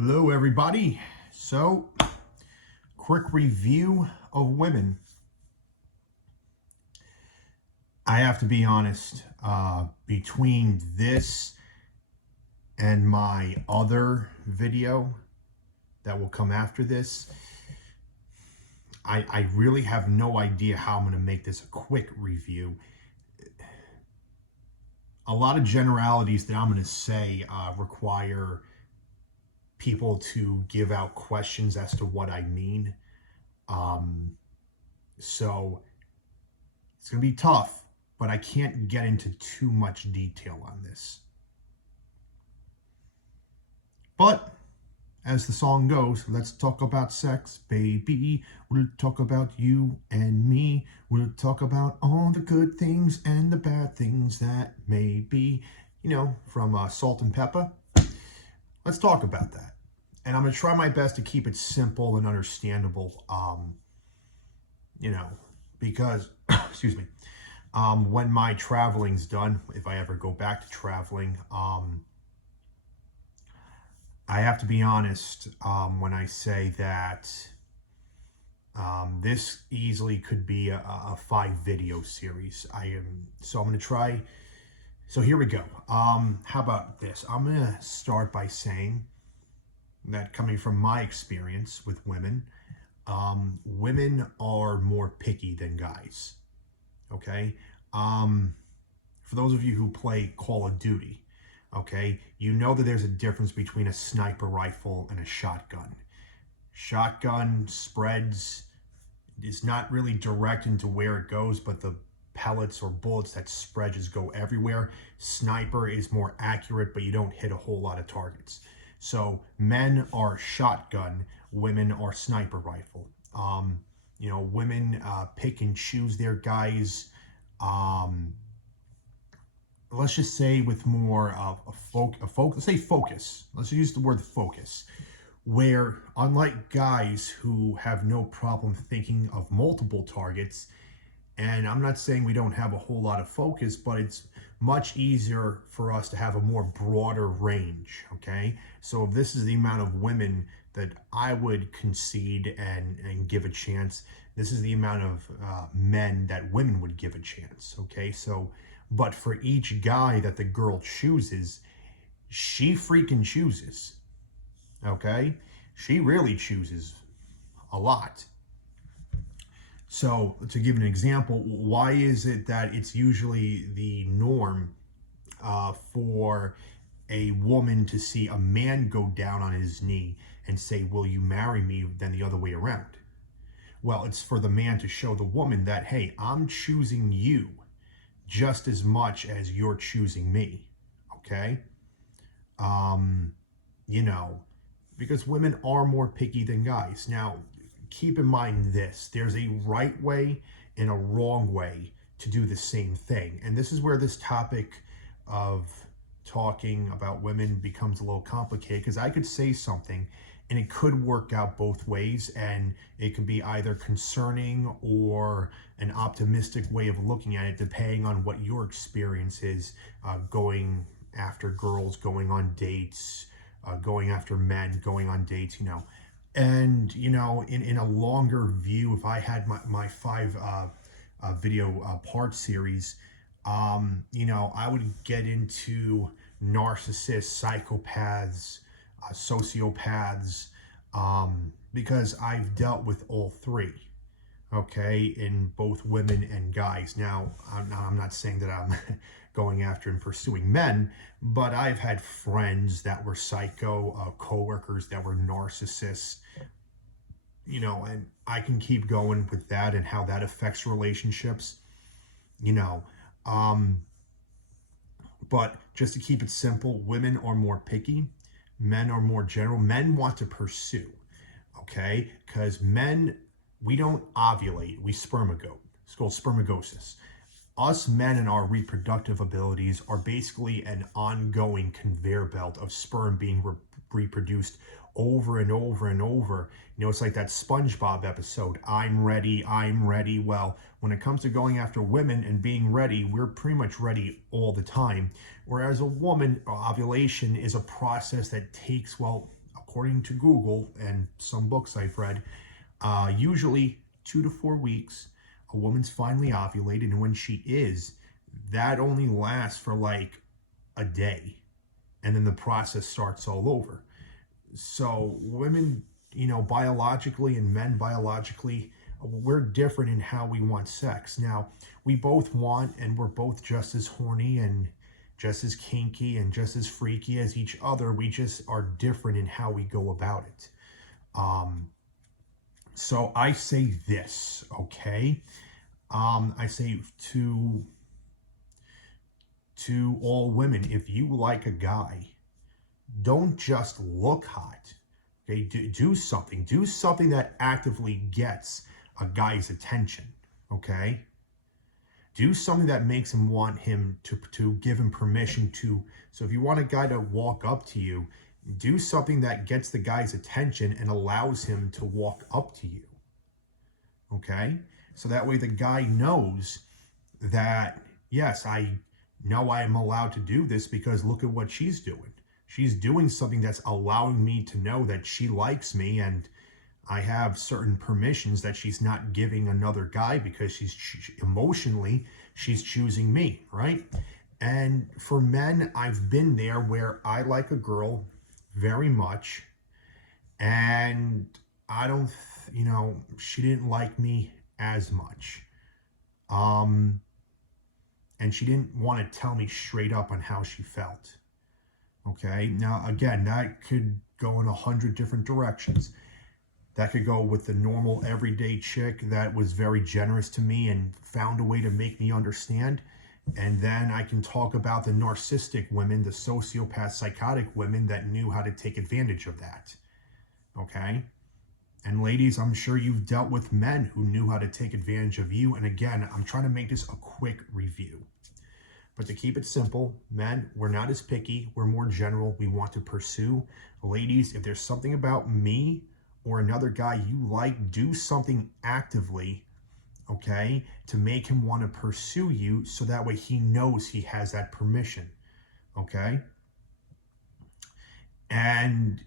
Hello, everybody. So, quick review of women. I have to be honest, between this and my other video that will come after this, I really have no idea how I'm going to make this a quick review. A lot of generalities that I'm going to say require people to give out questions as to what I mean. So it's going to be tough, but I can't get into too much detail on this. But as the song goes, let's talk about sex, baby. We'll talk about you and me. We'll talk about all the good things and the bad things that may be, from Salt and Pepper. Let's talk about that. And I'm going to try my best to keep it simple and understandable, because, excuse me, when my traveling's done, if I ever go back to traveling, I have to be honest when I say that this easily could be a 5-video series. So I'm going to try. So here we go. How about this? I'm going to start by saying that coming from my experience with women, women are more picky than guys. Okay? For those of you who play Call of Duty, okay, you know that there's a difference between a sniper rifle and a shotgun. Shotgun spreads, is not really direct into where it goes, but the pellets or bullets that spread just go everywhere. Sniper is more accurate, but you don't hit a whole lot of targets. So men are shotgun, women are sniper rifle. Women pick and choose their guys. Let's just say with more of let's say focus. Let's use the word focus, where unlike guys who have no problem thinking of multiple targets, and I'm not saying we don't have a whole lot of focus, but it's much easier for us to have a more broader range, okay? So if this is the amount of women that I would concede and give a chance, this is the amount of men that women would give a chance, okay? So, but for each guy that the girl chooses, she freaking chooses, okay? She really chooses a lot. So to give an example, why is it that it's usually the norm for a woman to see a man go down on his knee and say, "Will you marry me?" than the other way around? Well, it's for the man to show the woman that, hey, I'm choosing you just as much as you're choosing me, okay? Because women are more picky than guys. Now, keep in mind this, there's a right way and a wrong way to do the same thing. And this is where this topic of talking about women becomes a little complicated, because I could say something and it could work out both ways, and it could be either concerning or an optimistic way of looking at it, depending on what your experience is going after girls, going on dates, going after men, going on dates, And, in a longer view, if I had my 5 video part series, I would get into narcissists, psychopaths, sociopaths, because I've dealt with all 3, okay, in both women and guys. Now, I'm not saying that I'm going after and pursuing men, but I've had friends that were psycho, coworkers that were narcissists, and I can keep going with that and how that affects relationships, but just to keep it simple, women are more picky, men are more general. Men want to pursue, okay, because men, we don't ovulate, we spermagote. It's called spermagosis. Us men and our reproductive abilities are basically an ongoing conveyor belt of sperm being reproduced over and over and over. It's like that SpongeBob episode, I'm ready, I'm ready. Well, when it comes to going after women and being ready, we're pretty much ready all the time. Whereas a woman, ovulation is a process that takes, a according to Google and some books I've read, usually 2 to 4 weeks, a woman's finally ovulated. And when she is, that only lasts for like a day. And then the process starts all over. So women, biologically, and men biologically, we're different in how we want sex. Now, we both want, and we're both just as horny and just as kinky and just as freaky as each other. We just are different in how we go about it. So I say this, okay? I say to all women, if you like a guy, don't just look hot. Okay, do something. Do something that actively gets a guy's attention. Okay, do something that makes him want him to give him permission to. So if you want a guy to walk up to you, do something that gets the guy's attention and allows him to walk up to you. Okay, so that way the guy knows that, yes, I know I am allowed to do this because look at what she's doing. She's doing something that's allowing me to know that she likes me, and I have certain permissions that she's not giving another guy because she's emotionally, she's choosing me, right? And for men, I've been there where I like a girl very much, and I don't, she didn't like me as much. And she didn't want to tell me straight up on how she felt. Okay, now again, that could go in 100 different directions. That could go with the normal everyday chick that was very generous to me and found a way to make me understand. And then I can talk about the narcissistic women, the sociopath, psychotic women that knew how to take advantage of that. Okay? And ladies, I'm sure you've dealt with men who knew how to take advantage of you. And again, I'm trying to make this a quick review. But to keep it simple, men, we're not as picky. We're more general. We want to pursue. Ladies, if there's something about me or another guy you like, do something actively, okay, to make him want to pursue you so that way he knows he has that permission, okay? And,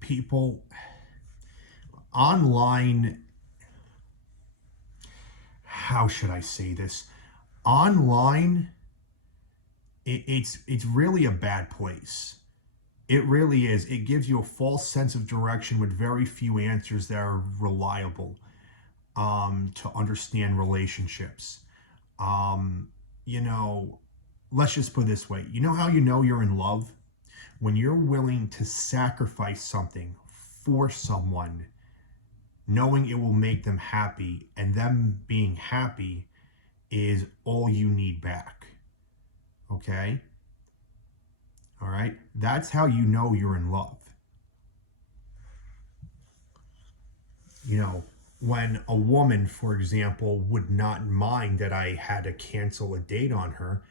people online, how should I say this? Online, it's really a bad place. It really is. It gives you a false sense of direction with very few answers that are reliable to understand relationships. Let's just put it this way. You know how you know you're in love? When you're willing to sacrifice something for someone, knowing it will make them happy, and them being happy is all you need back. Okay? All right? That's how you know you're in love. When a woman, for example, would not mind that I had to cancel a date on her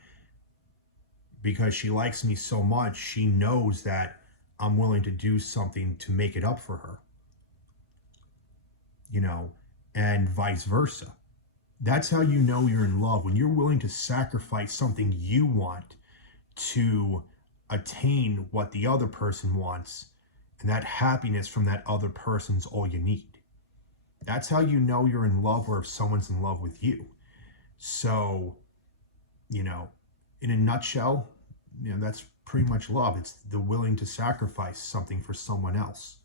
because she likes me so much, she knows that I'm willing to do something to make it up for her. And vice versa. That's how you know you're in love, when you're willing to sacrifice something you want to attain what the other person wants, and that happiness from that other person's all you need. That's how you know you're in love, or if someone's in love with you. So, in a nutshell, that's pretty much love. It's the willing to sacrifice something for someone else.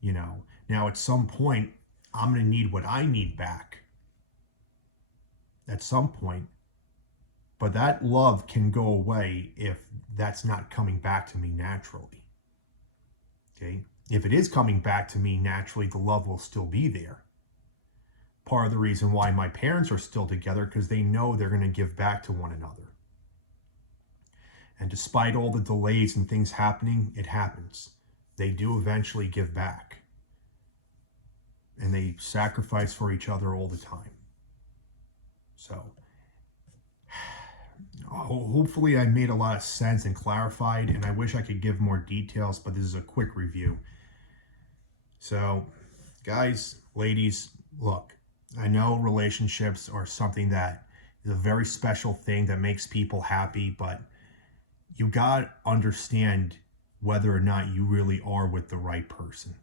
Now at some point, I'm going to need what I need back. At some point. But that love can go away if that's not coming back to me naturally. Okay? If it is coming back to me naturally, the love will still be there. Part of the reason why my parents are still together, because they know they're going to give back to one another. And despite all the delays and things happening, it happens. They do eventually give back. And they sacrifice for each other all the time. So, hopefully I made a lot of sense and clarified, and I wish I could give more details, but this is a quick review. So, guys, ladies, look, I know relationships are something that is a very special thing that makes people happy, but you got to understand whether or not you really are with the right person.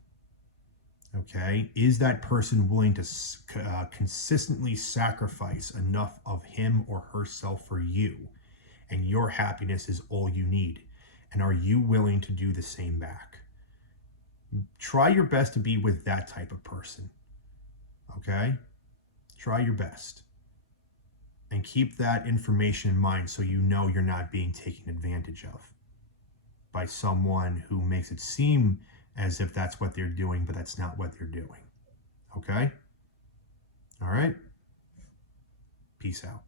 Okay? Is that person willing to consistently sacrifice enough of him or herself for you? And your happiness is all you need. And are you willing to do the same back? Try your best to be with that type of person. Okay? Try your best. And keep that information in mind so you know you're not being taken advantage of by someone who makes it seem as if that's what they're doing, but that's not what they're doing. Okay? All right? Peace out.